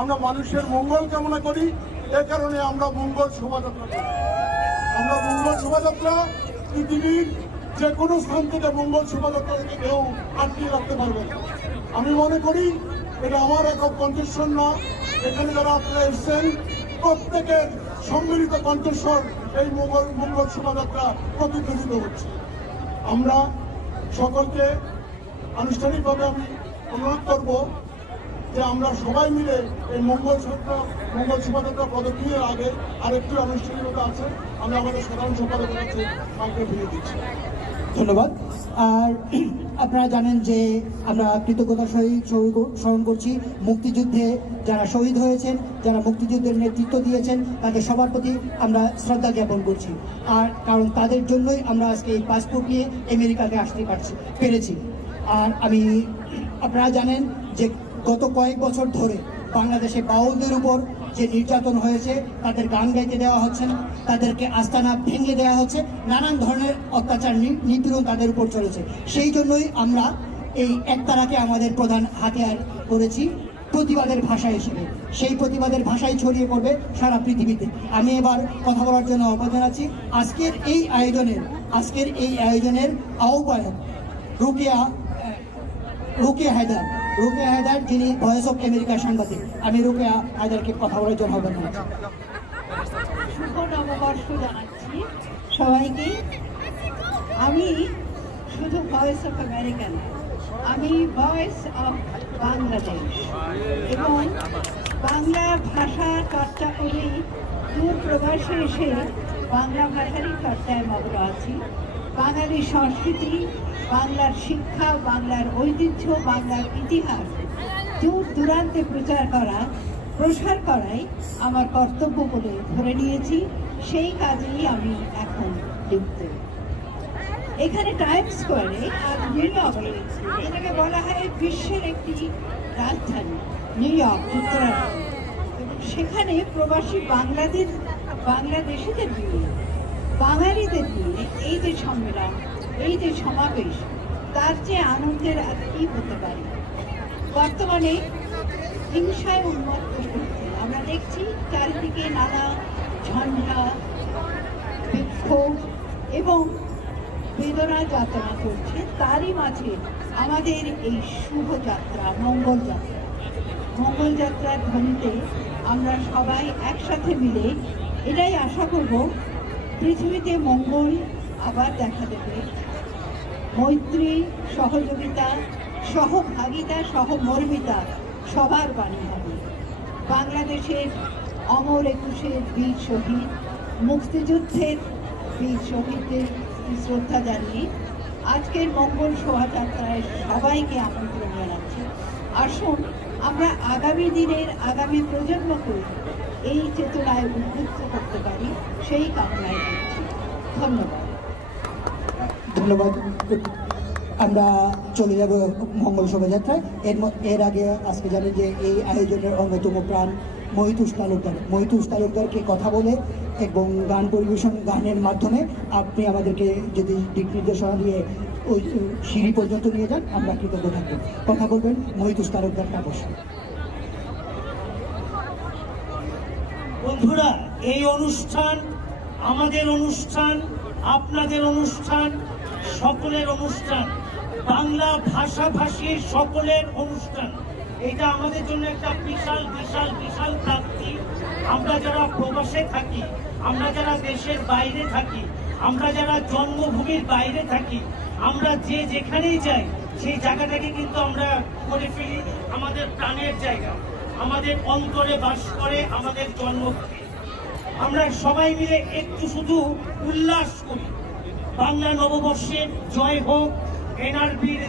আমরা মানুষের মঙ্গল কামনা করি। এ কারণে আমরা মঙ্গল শোভাযাত্রা করি। আমরা মঙ্গল শোভাযাত্রা পৃথিবীর যে কোনো স্থান থেকে মঙ্গল শোভাযাত্রা থেকে কেউ আটকিয়ে রাখতে পারবে না। আমি মনে করি এটা আমার একক কণ্ঠস্বর না, এখানে যারা আপনারা এসছেন প্রত্যেকের সম্মিলিত কণ্ঠস্বর এই মঙ্গল শোভাযাত্রা প্রতিধ্বনিত হচ্ছে। আমরা সকলকে আনুষ্ঠানিকভাবে আমি অনুরোধ করব যে আমরা সবাই মিলে এই মঙ্গল শোভাযাত্রা পদক্ষেপের আগে আরেকটি আনুষ্ঠানিকতা আছে, আমরা আমাদের সাধারণ সম্পাদকের কাছে মাইক্রোফোন ফিরে দিচ্ছি। ধন্যবাদ। আর আপনারা জানেন যে আমরা কৃতজ্ঞতা সহিত স্মরণ করছি মুক্তিযুদ্ধে যারা শহীদ হয়েছেন, যারা মুক্তিযুদ্ধের নেতৃত্ব দিয়েছেন, তাদের সবার প্রতি আমরা শ্রদ্ধা জ্ঞাপন করছি। আর কারণ তাদের জন্যই আমরা আজকে এই পাসপোর্ট নিয়ে আমেরিকাতে আসতে পেরেছি। আর আপনারা জানেন যে গত কয়েক বছর ধরে বাংলাদেশে বাউলদের উপর যে নির্যাতন হয়েছে, তাদের গান গাইতে দেওয়া হচ্ছে না, তাদেরকে আস্তানা ভেঙে দেওয়া হচ্ছে, নানান ধরনের অত্যাচার নিপীড়ন তাদের উপর চলেছে। সেই জন্যই আমরা এই একতারাকে আমাদের প্রধান হাতিয়ার করেছি প্রতিবাদের ভাষা হিসেবে। সেই প্রতিবাদের ভাষাই ছড়িয়ে পড়বে সারা পৃথিবীতে। আমি এবার কথা বলার জন্য আহ্বান জানাচ্ছি আজকের এই আয়োজনের আহ্বায়ক রুকিয়া হায়দার, যিনি ভয়েস অফ আমেরিকার সাংবাদিক। আমি রুকিয়া হায়দারকে কথা বলার জন্য আহ্বান জানাচ্ছি। শুভ নববর্ষ জানাচ্ছি সবাইকে। আমি শুধু ভয়েস অফ আমেরিকা না, আমি ভয়েস অফ বাংলাদেশ, এবং বাংলা ভাষা চর্চা করেই দূর প্রবাসে এসে বাংলা ভাষারই চর্চায় মগ্ন আছি। বাঙালি সংস্কৃতি, বাংলার শিক্ষা, বাংলার ঐতিহ্য, বাংলার ইতিহাস দূর দূরান্তে প্রসার করাই আমার কর্তব্য বলে ধরে নিয়েছি। সেই কাজেই আমি এখন লিপ্ত। এখানে টাইমস স্কোয়ারে আর নিউ ইয়র্কে, এটাকে বলা হয় বিশ্বের একটি রাজধানী, নিউ ইয়র্ক, যুক্তরাষ্ট্র। এবং সেখানে প্রবাসী বাংলাদেশিদের নিয়ে, বাঙালিদের নিয়ে এই যে সম্মেলন, এই যে সমাবেশ, তার যে আনন্দের আর কি হতে পারে। বর্তমানে হিংসায় উন্মত্ত হচ্ছে। আমরা দেখছি চারিদিকে নানা ঝঞ্ঝা, বিক্ষোভ এবং বেদনা যাত্রা চলছে। তারই মাঝে আমাদের এই শুভযাত্রা, মঙ্গলযাত্রার ধ্বনিতে আমরা সবাই একসাথে মিলে এটাই আশা করব পৃথিবীতে মঙ্গল আবার দেখা দেবে। মৈত্রী, সহযোগিতা, সহভাগিতা, সহমর্মিতা সবার বাণী হবে। বাংলাদেশের অমর একুশের বীর শহীদ, মুক্তিযুদ্ধের বীর শহীদদের শ্রদ্ধা জানিয়ে আজকের মঙ্গল শোভাযাত্রায় সবাইকে আমন্ত্রণ জানাচ্ছি। আসুন আমরা আগামী দিনের আগামী প্রজন্মকে এই চেতনায় উদ্বুদ্ধ করতে পারি, সেই কামনায় করছি। ধন্যবাদ। আমরা চলে যাব মঙ্গল শোভাযাত্রায়। এর আগে আজকে জানেন যে এই আয়োজনের অন্যতম প্রাণ মহিতুষ তালুকদারকে কথা বলে এবং গানের মাধ্যমে আপনি আমাদেরকে যদি দিক নির্দেশনা দিয়ে ওই সিঁড়ি পর্যন্ত নিয়ে যান, আমরা কৃতজ্ঞ থাকবো। কথা বলবেন মহিতুষ তালুকদার তাপস। বন্ধুরা, এই অনুষ্ঠান আমাদের অনুষ্ঠান, আপনাদের অনুষ্ঠান, সকলের অনুষ্ঠান, বাংলা ভাষাভাষীর সকলের অনুষ্ঠান। এটা আমাদের জন্য একটা বিশাল বিশাল বিশাল প্রাপ্তি। আমরা যারা প্রবাসে থাকি, আমরা যারা দেশের বাইরে থাকি, আমরা যারা জন্মভূমির বাইরে থাকি, আমরা যেখানেই যাই সেই জায়গাটাকে কিন্তু আমরা করে ফেলি আমাদের প্রাণের জায়গা, আমাদের অন্তরে বাস করে আমাদের জন্মভূমি। আমরা সবাই মিলে একটু শুধু উল্লাস করি, বাংলা নববর্ষের জয় হোক, NRBর